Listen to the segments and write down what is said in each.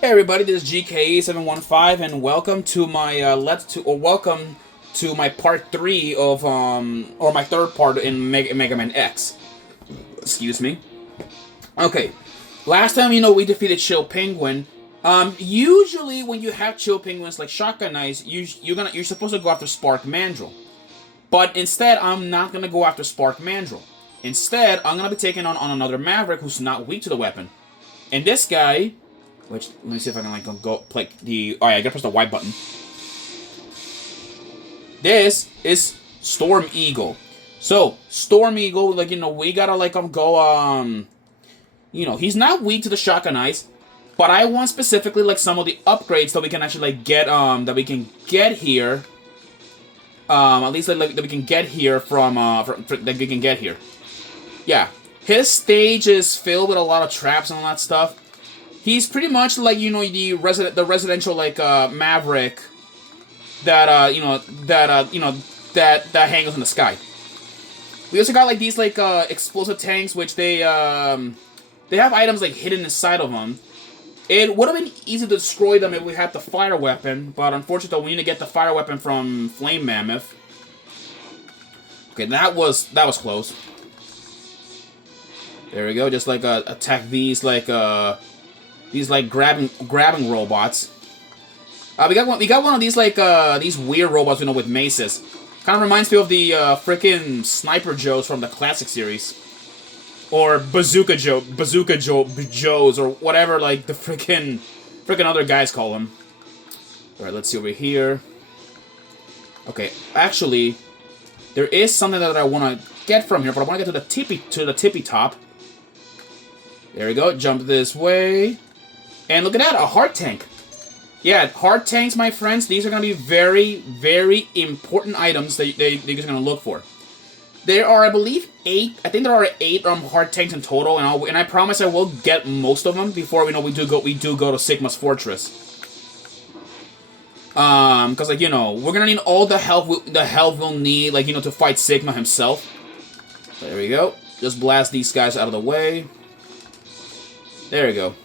Hey everybody, this is GKE715 and welcome to my welcome to my part 3 of or my third part in Megaman X. Excuse me. Okay. Last time we defeated Chill Penguin. Usually when you have Chill Penguins like Shotgun Eyes, you're supposed to go after Spark Mandrill. But instead, I'm not gonna go after Spark Mandrill. Instead, I'm gonna be taking on another Maverick who's not weak to the weapon. And this guy, which, let me see if I can go play the. Oh yeah, I gotta press the Y button. This is Storm Eagle. So Storm Eagle, we gotta go. He's not weak to the Shotgun Eyes, but I want specifically some of the upgrades that we can actually get that we can get here. At least that we can get here that we can get here. Yeah, his stage is filled with a lot of traps and all that stuff. He's pretty much the residential Maverick that hangs in the sky. We also got these explosive tanks, which they have items hidden inside of them. It would have been easy to destroy them if we had the fire weapon, but unfortunately we need to get the fire weapon from Flame Mammoth. Okay, that was close. There we go. Just attack these grabbing robots. We got one of these these weird robots with maces. Kind of reminds me of the frickin' Sniper Joes from the classic series, or Bazooka Joes, or whatever the frickin' other guys call them. All right, let's see over here. Okay, actually, there is something that I want to get from here, but I want to get to the tippy top. There we go. Jump this way. And look at that, a heart tank. Yeah, heart tanks, my friends, these are going to be very, very important items that you're going to look for. There are, I believe, 8. I think there are 8 heart tanks in total, and I promise I will get most of them before we do go to Sigma's Fortress. Because we're going to need all the help we'll need, to fight Sigma himself. There we go. Just blast these guys out of the way. There we go.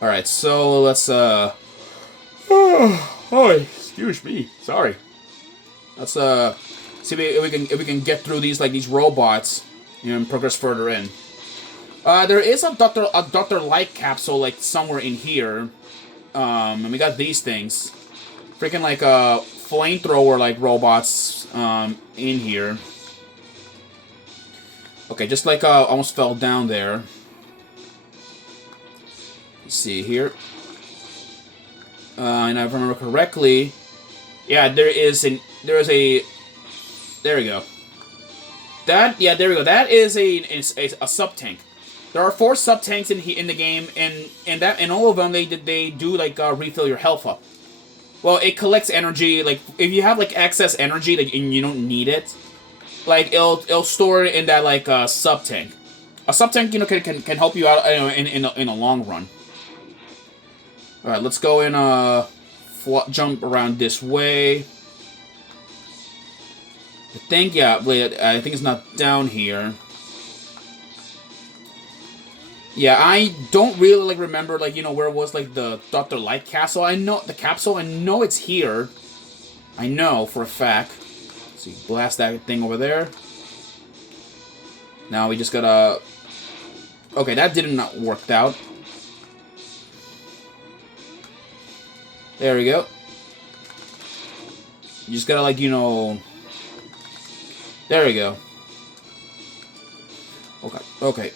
Alright, so let's, oh, excuse me. Sorry. Let's, see if we can get through these robots, and progress further in. There is a Dr. Light capsule, somewhere in here. And we got these things. Freaking, flamethrower, robots, in here. Okay, just, almost fell down there. See here, and if I remember correctly, yeah, there we go. There we go. That is a sub tank. There are 4 sub tanks in the game, and all of them they do refill your health up. Well, it collects energy. If you have excess energy and you don't need it, it'll store it in that sub tank. A sub tank can help you out in a long run. Alright, let's go and jump around this way. I think it's not down here. Yeah, I don't really remember where it was the Dr. Light castle. I know the capsule. I know it's here. I know for a fact. So you blast that thing over there. Now we just gotta. Okay, that did not work out. There we go. You just gotta There we go. Okay.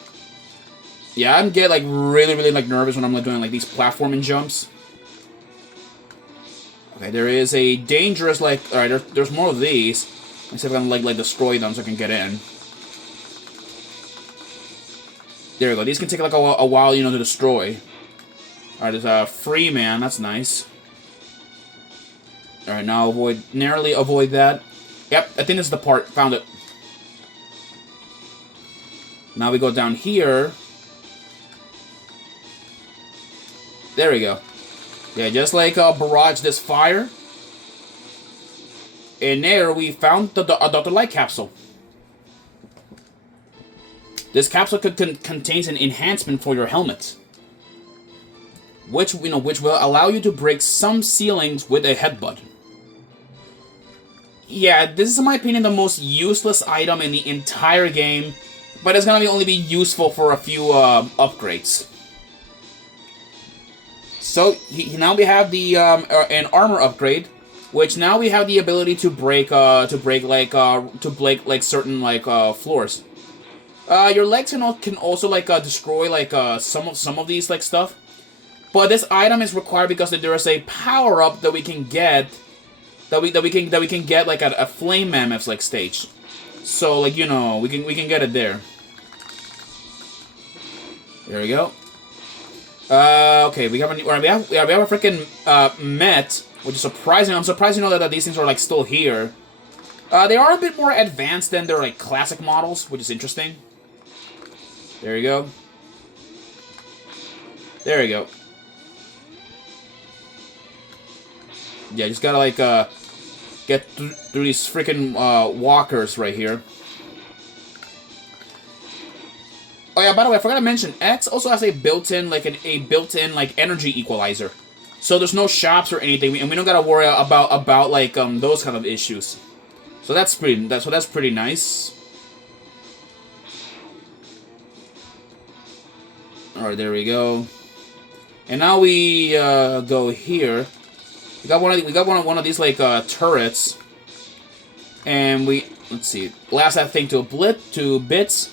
Yeah, I'm getting really nervous when I'm doing these platforming jumps. Okay, there is a dangerous alright, there's more of these. Let's see if I can destroy them so I can get in. There we go. These can take a while, to destroy. Alright, there's a free man, that's nice. Alright, now narrowly avoid that. Yep, I think this is the part. Found it. Now we go down here. There we go. Yeah, just barrage this fire. And there we found a Dr. Light capsule. This capsule contains an enhancement for your helmet. which will allow you to break some ceilings with a headbutt. Yeah, this is in my opinion the most useless item in the entire game, but it's gonna only be useful for a few upgrades. So now we have the an armor upgrade, which now we have the ability to break certain floors. Your legs can also destroy some of these stuff, but this item is required because there is a power up that we can get that we can get like at a flame mammoth stage. So we can get it there. There we go. Okay, we have a freaking Met, which is surprising. I'm surprised that these things are still here. They are a bit more advanced than their classic models, which is interesting. There you go. There you go. Yeah, just gotta get through these freaking walkers right here. Oh yeah, by the way, I forgot to mention, X also has a built-in energy equalizer. So there's no shops or anything, and we don't gotta worry about those kind of issues. So that's pretty nice. All right, there we go. And now we go here. We got one of these turrets, and let's see, blast that thing to bits.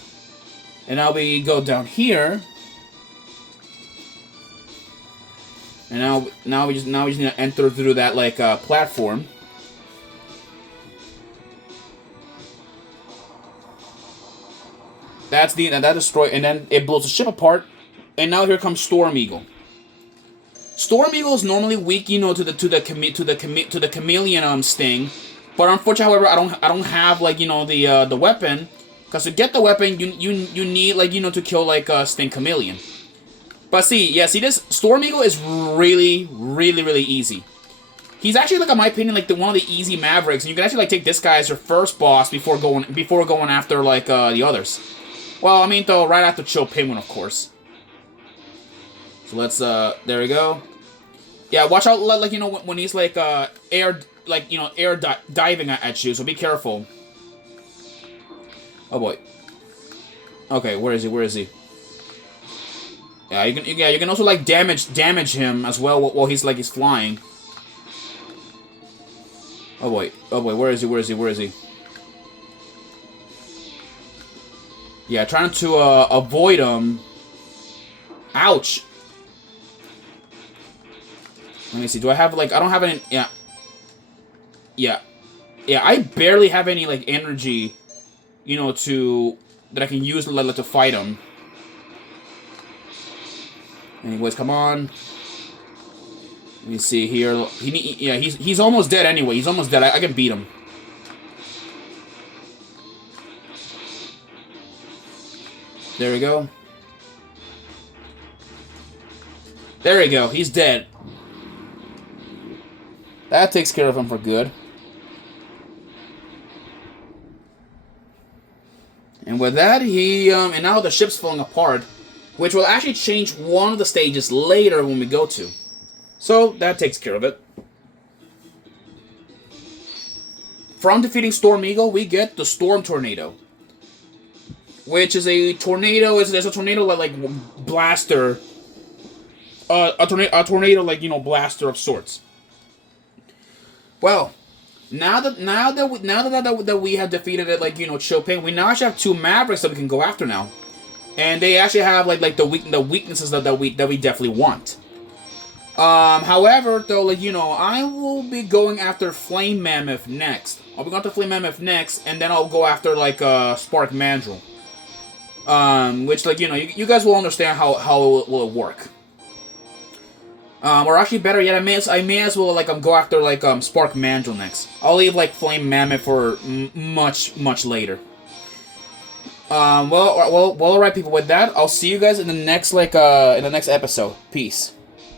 And now we go down here. And now we just need to enter through that platform. That destroy, and then it blows the ship apart. And now here comes Storm Eagle. Storm Eagle is normally weak, to the chameleon sting, but unfortunately, however, I don't have the weapon. Because to get the weapon, you need to kill Sting Chameleon. But see this Storm Eagle is really easy. He's actually in my opinion one of the easy Mavericks, and you can actually take this guy as your first boss before going after the others. Well, I mean though, right after Chill Penguin, of course. So let's there we go. Yeah, watch out when he's air diving at you, so be careful. Oh boy. Okay, where is he? Yeah, you can also damage him as well while he's flying. Oh boy, where is he? Yeah, trying to avoid him. Ouch. Let me see. Do I have I don't have any. Yeah, I barely have any energy. That I can use to fight him. Anyways, come on. Let me see here. He's almost dead anyway. He's almost dead. I can beat him. There we go. There we go. He's dead. That takes care of him for good. And with that, and now the ship's falling apart, which will actually change one of the stages later when we go to. So, that takes care of it. From defeating Storm Eagle, we get the Storm Tornado. Which is a tornado, it's a tornado blaster. A tornado blaster of sorts. Well, now that we have defeated it, Chopin, we now actually have two Mavericks that we can go after now, and they actually have the weaknesses that we definitely want. However, though, I will be going after Flame Mammoth next. I'll be going after Flame Mammoth next, and then I'll go after Spark Mandrill. Which you guys will understand how it will work. Or actually, better yet, I may as well go after Spark Mandrill next. I'll leave Flame Mammoth for much later. Well, alright, people. With that, I'll see you guys in the next episode. Peace.